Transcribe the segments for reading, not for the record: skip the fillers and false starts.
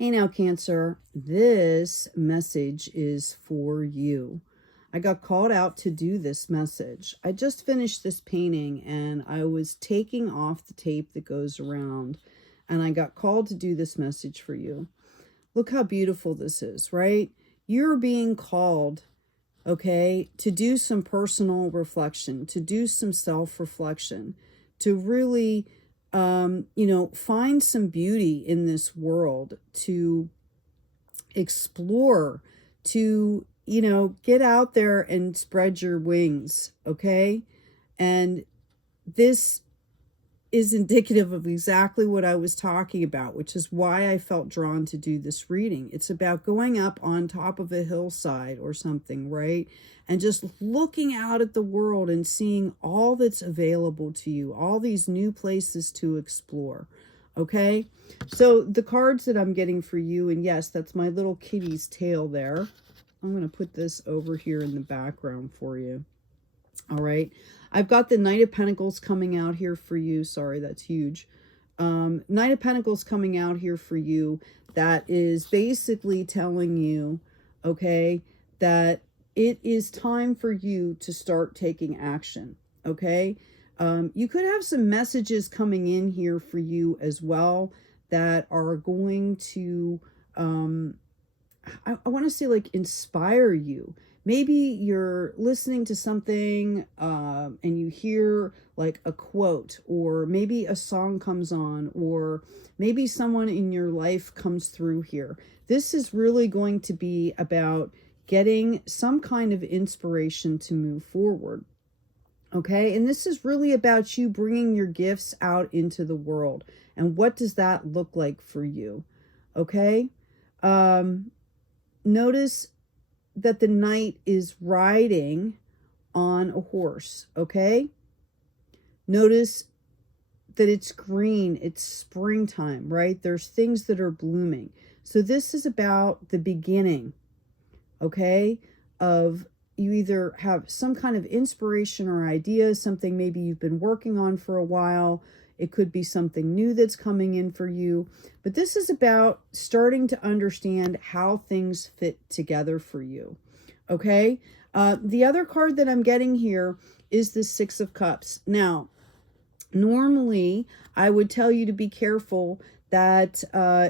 Hey now, Cancer, this message is for you. I got called out to do this message. I just finished this painting and I was taking off the tape that goes around, and I got called to do this message for you. Look how beautiful this is, right? You're being called, okay, to do some personal reflection, to do some self-reflection, to really find some beauty in this world, to explore, to, get out there and spread your wings, okay? And this is indicative of exactly what I was talking about, which is why I felt drawn to do this reading. It's about going up on top of a hillside or something, right? And just looking out at the world and seeing all that's available to you, all these new places to explore, okay? So the cards that I'm getting for you, and yes, that's my little kitty's tail there. I'm going to put this over here in the background for you. All right. I've got the Knight of Pentacles coming out here for you. Sorry, that's huge. Knight of Pentacles coming out here for you. That is basically telling you, okay, that it is time for you to start taking action. Okay. You could have some messages coming in here for you as well that are going to, I want to say, like, inspire you. Maybe you're listening to something and you hear like a quote, or maybe a song comes on, or maybe someone in your life comes through here. This is really going to be about getting some kind of inspiration to move forward. Okay, and this is really about you bringing your gifts out into the world. And what does that look like for you? Okay, notice that the knight is riding on a horse, okay? Notice that it's green, it's springtime, right? There's things that are blooming. So this is about the beginning, okay? Of, you either have some kind of inspiration or idea, something maybe you've been working on for a while. It could be something new that's coming in for you. But this is about starting to understand how things fit together for you. Okay? The other card that I'm getting here is the Six of Cups. Now, normally I would tell you to be careful that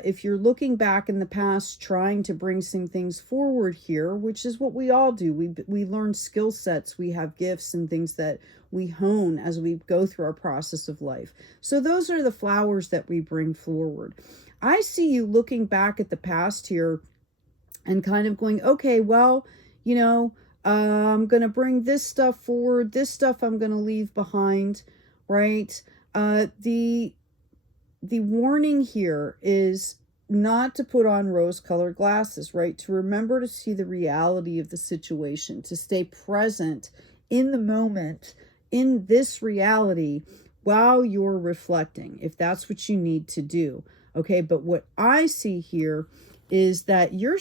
if you're looking back in the past trying to bring some things forward here, which is what we all do. We learn skill sets, we have gifts and things that we hone as we go through our process of life. So those are the flowers that we bring forward. I see you looking back at the past here and kind of going, okay, well, I'm going to bring this stuff forward. This stuff I'm going to leave behind, right? The warning here is not to put on rose-colored glasses, right? To remember to see the reality of the situation, to stay present in the moment, in this reality, while you're reflecting, if that's what you need to do. Okay, but what I see here is that you're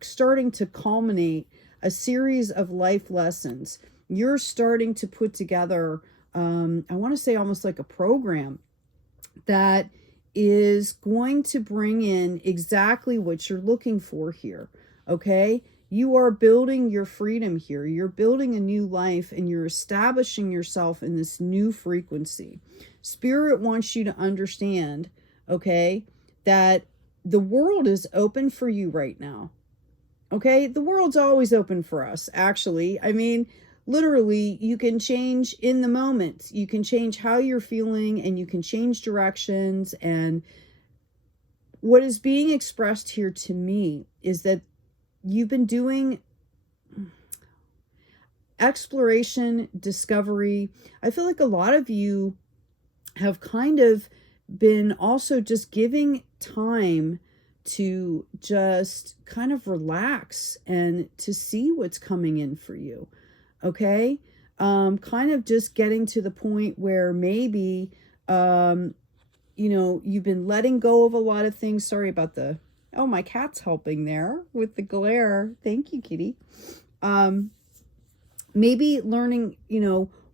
starting to culminate a series of life lessons. You're starting to put together, I want to say almost like a program that is going to bring in exactly what you're looking for here, okay? You are building your freedom here. You're building a new life, and you're establishing yourself in this new frequency. Spirit wants you to understand, okay, that the world is open for you right now, okay? The world's always open for us, actually. I mean, literally, you can change in the moment. You can change how you're feeling, and you can change directions. And what is being expressed here to me is that you've been doing exploration, discovery. I feel like a lot of you have kind of been also just giving time to just kind of relax and to see what's coming in for you. Okay, kind of just getting to the point where maybe, you've been letting go of a lot of things. Sorry about the, oh, my cat's helping there with the glare. Thank you, kitty. Maybe learning,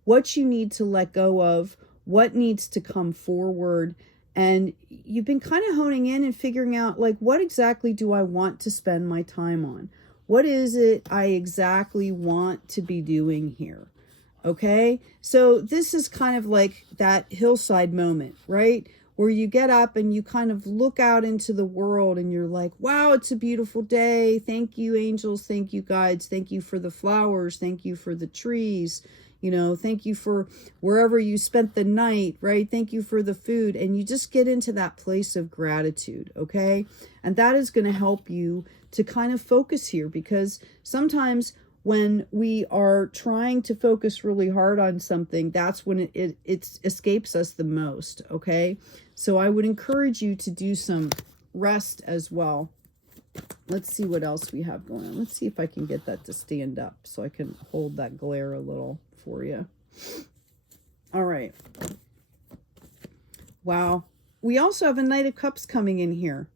what you need to let go of, what needs to come forward, And you've been kind of honing in and figuring out, like, what exactly do I want to spend my time on? What is it I exactly want to be doing here? Okay, so this is kind of like that hillside moment, right? Where you get up and you kind of look out into the world and you're like, wow, it's a beautiful day. Thank you, angels. Thank you, guides. Thank you for the flowers. Thank you for the trees. You know, thank you for wherever you spent the night, right? Thank you for the food. And you just get into that place of gratitude, okay? And that is going to help you to kind of focus here, because sometimes when we are trying to focus really hard on something, that's when it escapes us the most, okay? So I would encourage you to do some rest as well. Let's see what else we have going on. Let's see if I can get that to stand up so I can hold that glare a little for you. All right. Wow. We also have a Knight of Cups coming in here.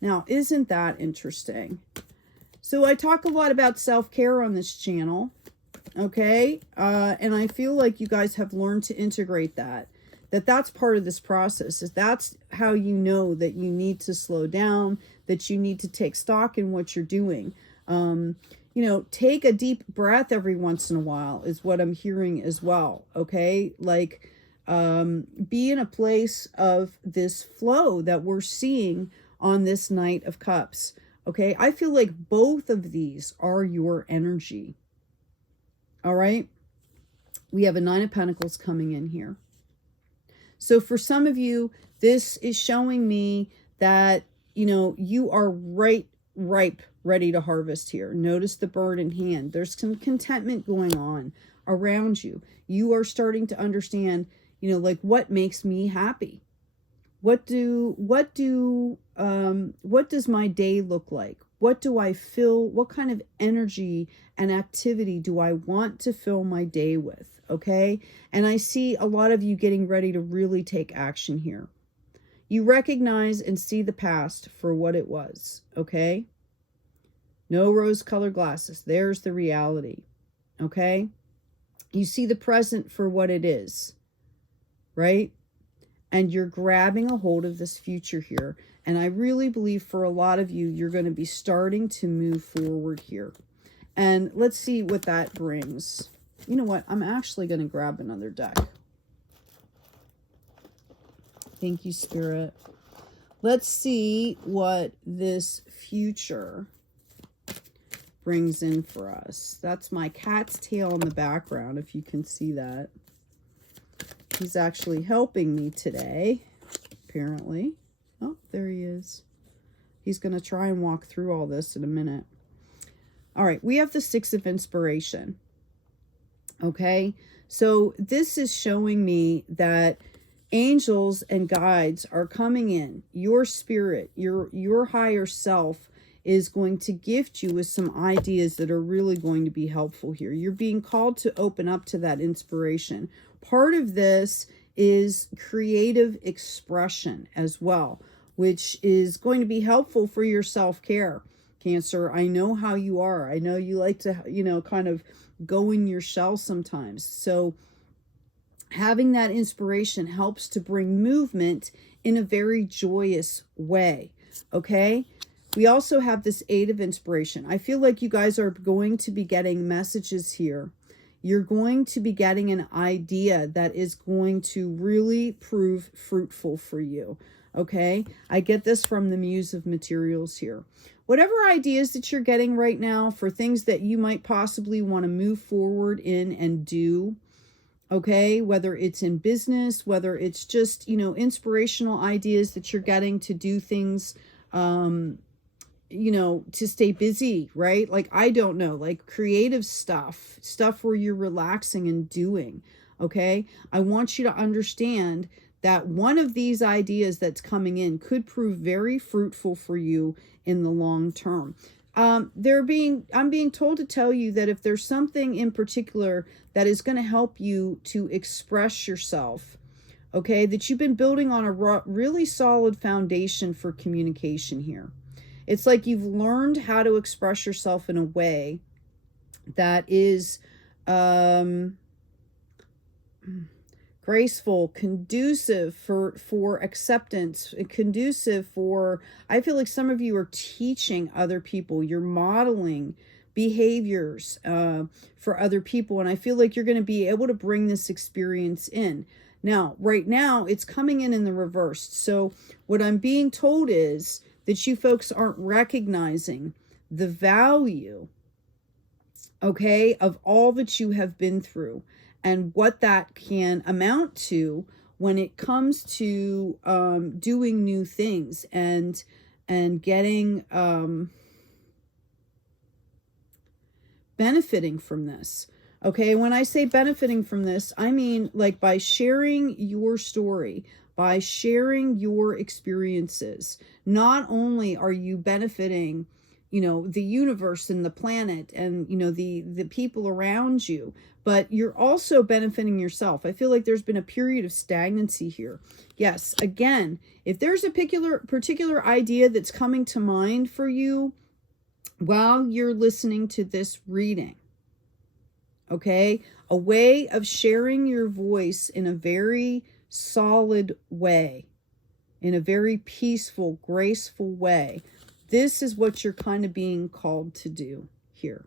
Now, isn't that interesting? So I talk a lot about self-care on this channel, okay? And I feel like you guys have learned to integrate that's part of this process. Is that's how you know that you need to slow down, that you need to take stock in what you're doing. You know, take a deep breath every once in a while is what I'm hearing as well, okay? Like, be in a place of this flow that we're seeing on this Knight of Cups. Okay, I feel like both of these are your energy. All right, we have a Nine of Pentacles coming in here. So for some of you, this is showing me that, you know, you are ripe, ready to harvest here. Notice the bird in hand. There's some contentment going on around you. You are starting to understand, you know, like, what makes me happy? What does my day look like? What do I feel? What kind of energy and activity do I want to fill my day with? Okay. And I see a lot of you getting ready to really take action here. You recognize and see the past for what it was. Okay. No rose-colored glasses. There's the reality. Okay. You see the present for what it is. Right? And you're grabbing a hold of this future here. And I really believe for a lot of you, you're going to be starting to move forward here. And let's see what that brings. You know what? I'm actually going to grab another deck. Thank you, Spirit. Let's see what this future brings in for us. That's my cat's tail in the background, if you can see that. He's actually helping me today, apparently. Oh, there he is. He's going to try and walk through all this in a minute. All right, we have the Six of Inspiration. Okay, so this is showing me that angels and guides are coming in. Your spirit, your higher self is going to gift you with some ideas that are really going to be helpful here. You're being called to open up to that inspiration. Part of this is creative expression as well, which is going to be helpful for your self-care. Cancer, I know how you are. I know you like to, you know, kind of go in your shell sometimes. So having that inspiration helps to bring movement in a very joyous way. Okay. We also have this Eight of Inspiration. I feel like you guys are going to be getting messages here. You're going to be getting an idea that is going to really prove fruitful for you. Okay. I get this from the Muse of Materials here. Whatever ideas that you're getting right now for things that you might possibly want to move forward in and do, okay, whether it's in business, whether it's just, you know, inspirational ideas that you're getting to do things, you know, to stay busy, right? Like, I don't know, like creative stuff where you're relaxing and doing, okay? I want you to understand that one of these ideas that's coming in could prove very fruitful for you in the long term. I'm being told to tell you that if there's something in particular that is going to help you to express yourself, okay, that you've been building on a really solid foundation for communication here. It's like you've learned how to express yourself in a way that is graceful, conducive for acceptance, conducive for, I feel like some of you are teaching other people, you're modeling behaviors for other people, and I feel like you're going to be able to bring this experience in. Now, right now, it's coming in the reverse. So what I'm being told is that you folks aren't recognizing the value, okay, of all that you have been through and what that can amount to when it comes to doing new things and getting benefiting from this. Okay, when I say benefiting from this, I mean like by sharing your story, by sharing your experiences. Not only are you benefiting, you know, the universe and the planet and, you know, the people around you, but you're also benefiting yourself. I feel like there's been a period of stagnancy here. Yes, again, if there's a particular idea that's coming to mind for you while you're listening to this reading, okay, a way of sharing your voice in a very solid way, in a very peaceful, graceful way. This is what you're kind of being called to do here.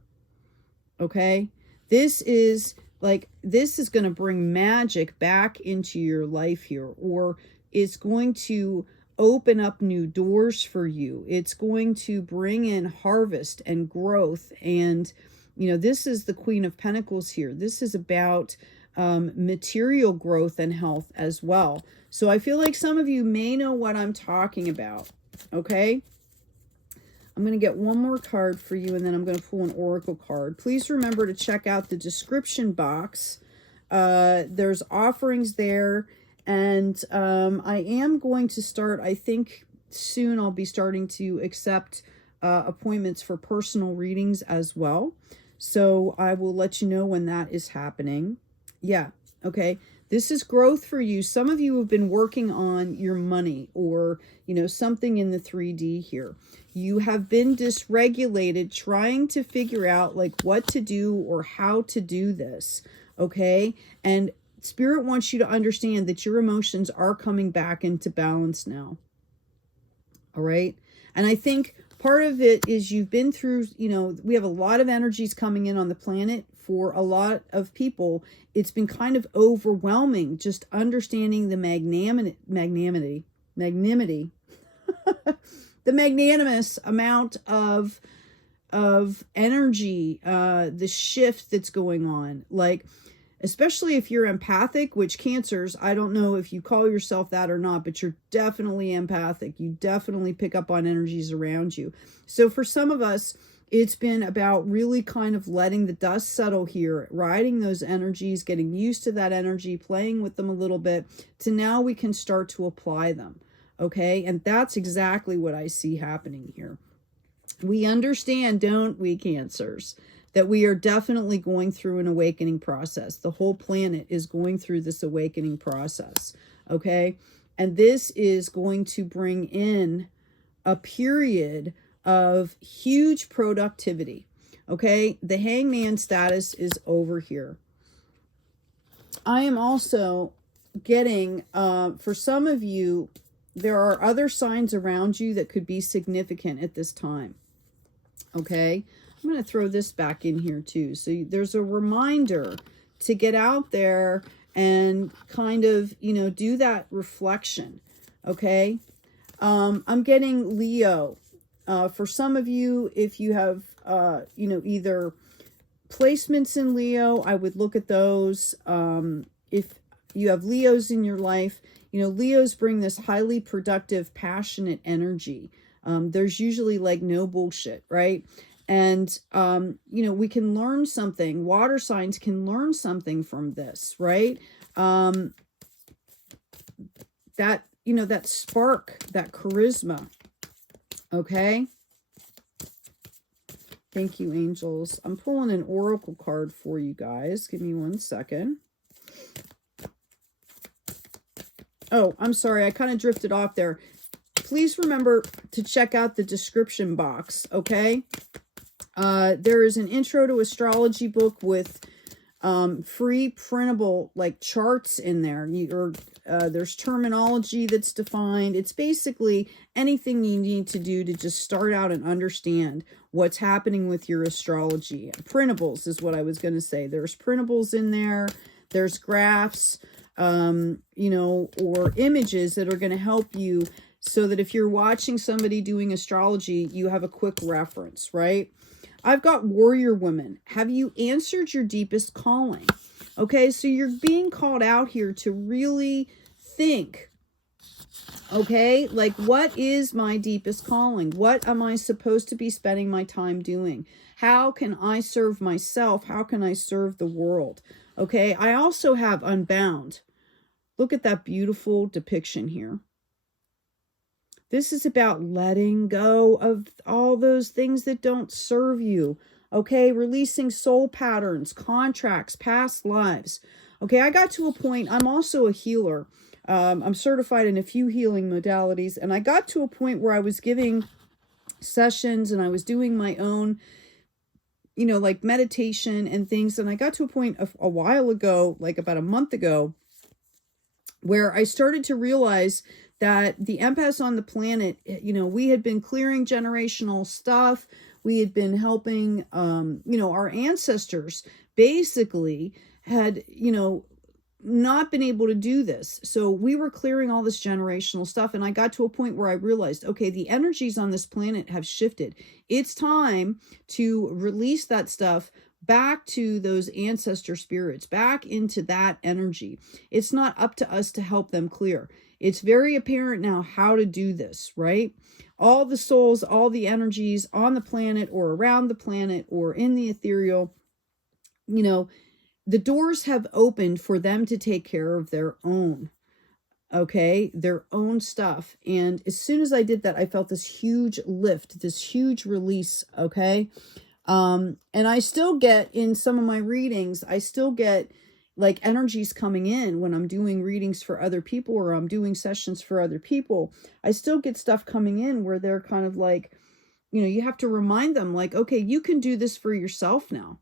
Okay? This is going to bring magic back into your life here, or it's going to open up new doors for you. It's going to bring in harvest and growth. And, you know, this is the Queen of Pentacles here. This is about material growth and health as well. So I feel like some of you may know what I'm talking about. Okay? I'm going to get one more card for you, and then I'm going to pull an oracle card. Please remember to check out the description box. There's offerings there, and I am going to start, I think soon I'll be starting to accept appointments for personal readings as well. So I will let you know when that is happening. Yeah, okay. This is growth for you. Some of you have been working on your money, or, you know, something in the 3D here. You have been dysregulated trying to figure out like what to do or how to do this. Okay. And Spirit wants you to understand that your emotions are coming back into balance now. All right. And I think part of it is you've been through, you know, we have a lot of energies coming in on the planet. For a lot of people, it's been kind of overwhelming just understanding the magnanimity, the magnanimous amount of energy, the shift that's going on. Like, especially if you're empathic, which Cancers, I don't know if you call yourself that or not, but you're definitely empathic. You definitely pick up on energies around you. So for some of us, it's been about really kind of letting the dust settle here, riding those energies, getting used to that energy, playing with them a little bit, to now we can start to apply them. Okay, and that's exactly what I see happening here. We understand, don't we, Cancers, that we are definitely going through an awakening process. The whole planet is going through this awakening process. Okay, and this is going to bring in a period of huge productivity. Okay, the Hangman status is over here. I am also getting, for some of you, there are other signs around you that could be significant at this time. Okay, I'm going to throw this back in here too. So there's a reminder to get out there and kind of, you know, do that reflection. Okay, I'm getting Leo. For some of you, if you have, you know, either placements in Leo, I would look at those. If you have Leos in your life, you know, Leos bring this highly productive, passionate energy. There's usually like no bullshit, right? And, you know, we can learn something. Water signs can learn something from this, right? That, you know, that spark, that charisma. Okay. Thank you, angels. I'm pulling an oracle card for you guys. Give me 1 second. Oh, I'm sorry. I kind of drifted off there. Please remember to check out the description box. Okay. There is an intro to astrology book with free printable like charts in there. There's terminology that's defined. It's basically anything you need to do to just start out and understand what's happening with your astrology. Printables is what I was going to say. There's printables in there. There's graphs, you know, or images that are going to help you so that if you're watching somebody doing astrology, you have a quick reference, right? I've got warrior women. Have you answered your deepest calling? Okay, so you're being called out here to really think, okay, like, what is my deepest calling? What am I supposed to be spending my time doing? How can I serve myself? How can I serve the world? Okay, I also have Unbound. Look at that beautiful depiction here. This is about letting go of all those things that don't serve you. Okay, releasing soul patterns, contracts, past lives. Okay, I got to a point, I'm also a healer. I'm certified in a few healing modalities, and I got to a point where I was giving sessions and I was doing my own, you know, like meditation and things. And I got to a point a while ago, like about a month ago, where I started to realize that the empaths on the planet, you know, we had been clearing generational stuff. We had been helping, you know, our ancestors basically had, you know, not been able to do this. So we were clearing all this generational stuff. And I got to a point where I realized, okay, the energies on this planet have shifted. It's time to release that stuff back to those ancestor spirits, back into that energy. It's not up to us to help them clear. It's very apparent now how to do this, right? All the souls, all the energies on the planet or around the planet or in the ethereal, you know, the doors have opened for them to take care of their own, okay, their own stuff. And as soon as I did that, I felt this huge lift, this huge release, okay? And I still get, in some of my readings, I still get like energies coming in when I'm doing readings for other people or I'm doing sessions for other people. I still get stuff coming in where they're kind of like, you know, you have to remind them like, okay, you can do this for yourself now.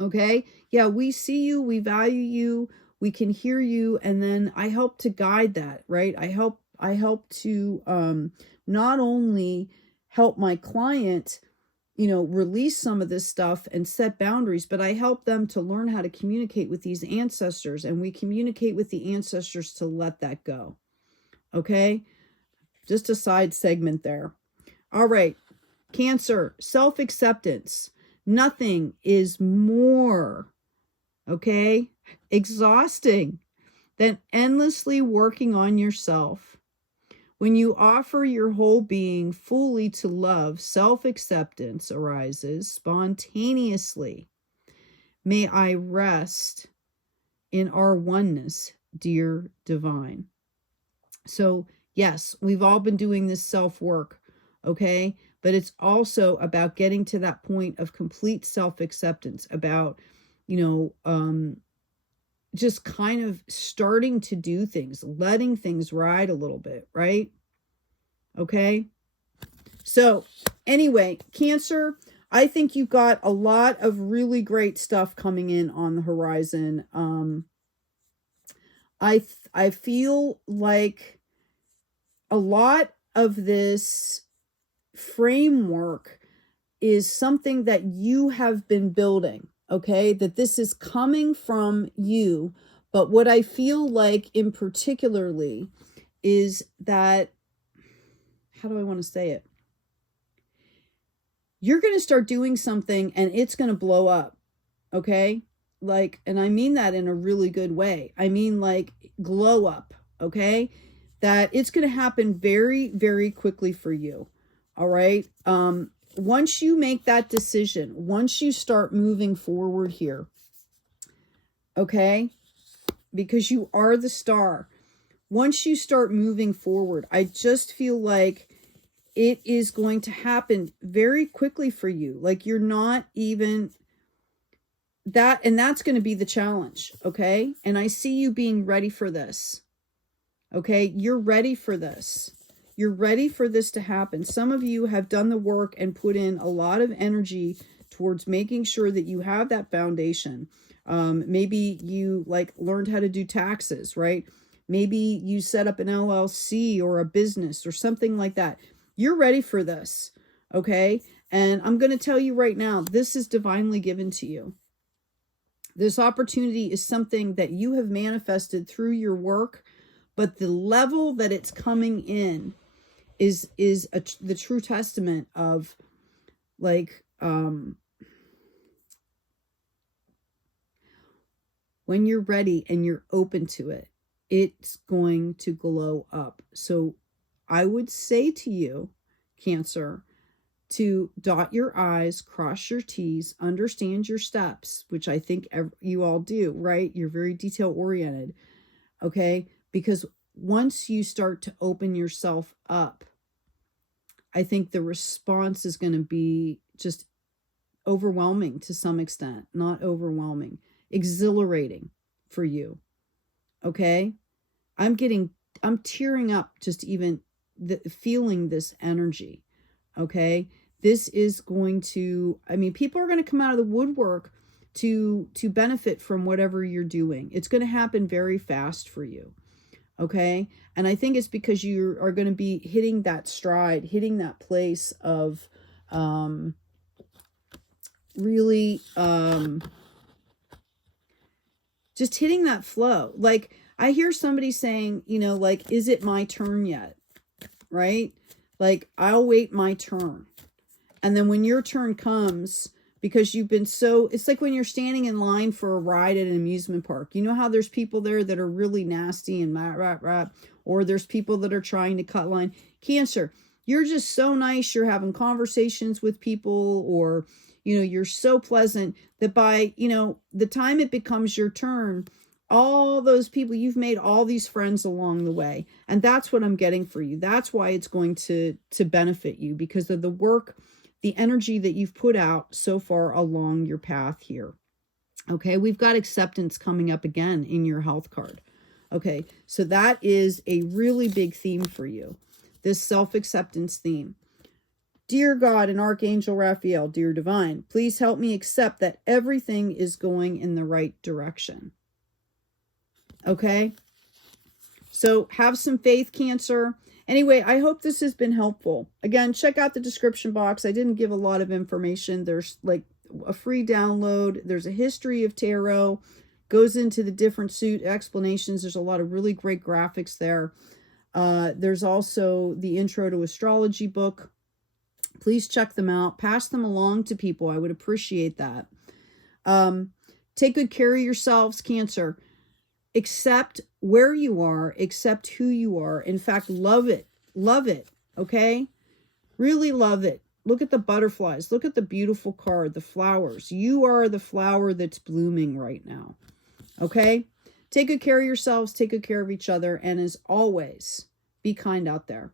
Okay. Yeah, we see you, we value you, we can hear you. And then I help to guide that, right? I help to, not only help my client, you know, release some of this stuff and set boundaries, but I help them to learn how to communicate with these ancestors, and we communicate with the ancestors to let that go. Okay. Just a side segment there. All right. Cancer, self-acceptance. Nothing is more, okay, exhausting than endlessly working on yourself. When you offer your whole being fully to love, self-acceptance arises spontaneously. May I rest in our oneness, dear divine. So, yes, we've all been doing this self-work, okay? But it's also about getting to that point of complete self-acceptance, about, you know, just kind of starting to do things, letting things ride a little bit, right? Okay. So anyway, Cancer, I think you've got a lot of really great stuff coming in on the horizon. I feel like a lot of this framework is something that you have been building, okay? That this is coming from you. But what I feel like in particularly is that, how do I want to say it? You're going to start doing something and it's going to blow up, okay? Like, and I mean that in a really good way. I mean like glow up, okay? That it's going to happen very, very quickly for you. All right. Once you make that decision, once you start moving forward here, okay, because you are the star, once you start moving forward, I just feel like it is going to happen very quickly for you. Like you're not even that, and that's going to be the challenge. Okay. And I see you being ready for this. Okay. You're ready for this. You're ready for this to happen. Some of you have done the work and put in a lot of energy towards making sure that you have that foundation. Maybe you like learned how to do taxes, right? Maybe you set up an LLC or a business or something like that. You're ready for this, okay? And I'm going to tell you right now, this is divinely given to you. This opportunity is something that you have manifested through your work, but the level that it's coming in is the true testament of like, when you're ready and you're open to it, it's going to glow up. So I would say to you, Cancer, to dot your I's, cross your T's, understand your steps, which I think you all do, right? You're very detail oriented, okay? Because once you start to open yourself up, I think the response is going to be just overwhelming to some extent, not overwhelming, exhilarating for you, okay? I'm tearing up just even feeling this energy, okay? This is going to, I mean, people are going to come out of the woodwork to benefit from whatever you're doing. It's going to happen very fast for you, okay? And I think it's because you are going to be hitting that stride, hitting that place of really just hitting that flow. Like, I hear somebody saying, you know, like, is it my turn yet? Right? Like, I'll wait my turn. And then when your turn comes, because you've been so, it's like when you're standing in line for a ride at an amusement park. You know how there's people there that are really nasty and or there's people that are trying to cut line. Cancer, you're just so nice. You're having conversations with people, or, you know, you're so pleasant that by, you know, the time it becomes your turn, all those people, you've made all these friends along the way. And that's what I'm getting for you. That's why it's going to benefit you, because of the work, the energy that you've put out so far along your path here. Okay, we've got acceptance coming up again in your health card. Okay, so that is a really big theme for you, this self-acceptance theme. Dear God and Archangel Raphael, dear Divine, please help me accept that everything is going in the right direction. Okay, so have some faith, Cancer. Anyway, I hope this has been helpful. Again, check out the description box. I didn't give a lot of information. There's like a free download. There's a history of tarot. Goes into the different suit explanations. There's a lot of really great graphics there. There's also the Intro to Astrology book. Please check them out. Pass them along to people. I would appreciate that. Take good care of yourselves, Cancer. Accept where you are, accept who you are. In fact, love it, okay? Really love it. Look at the butterflies. Look at the beautiful card, the flowers. You are the flower that's blooming right now, okay? Take good care of yourselves, take good care of each other, and as always, be kind out there.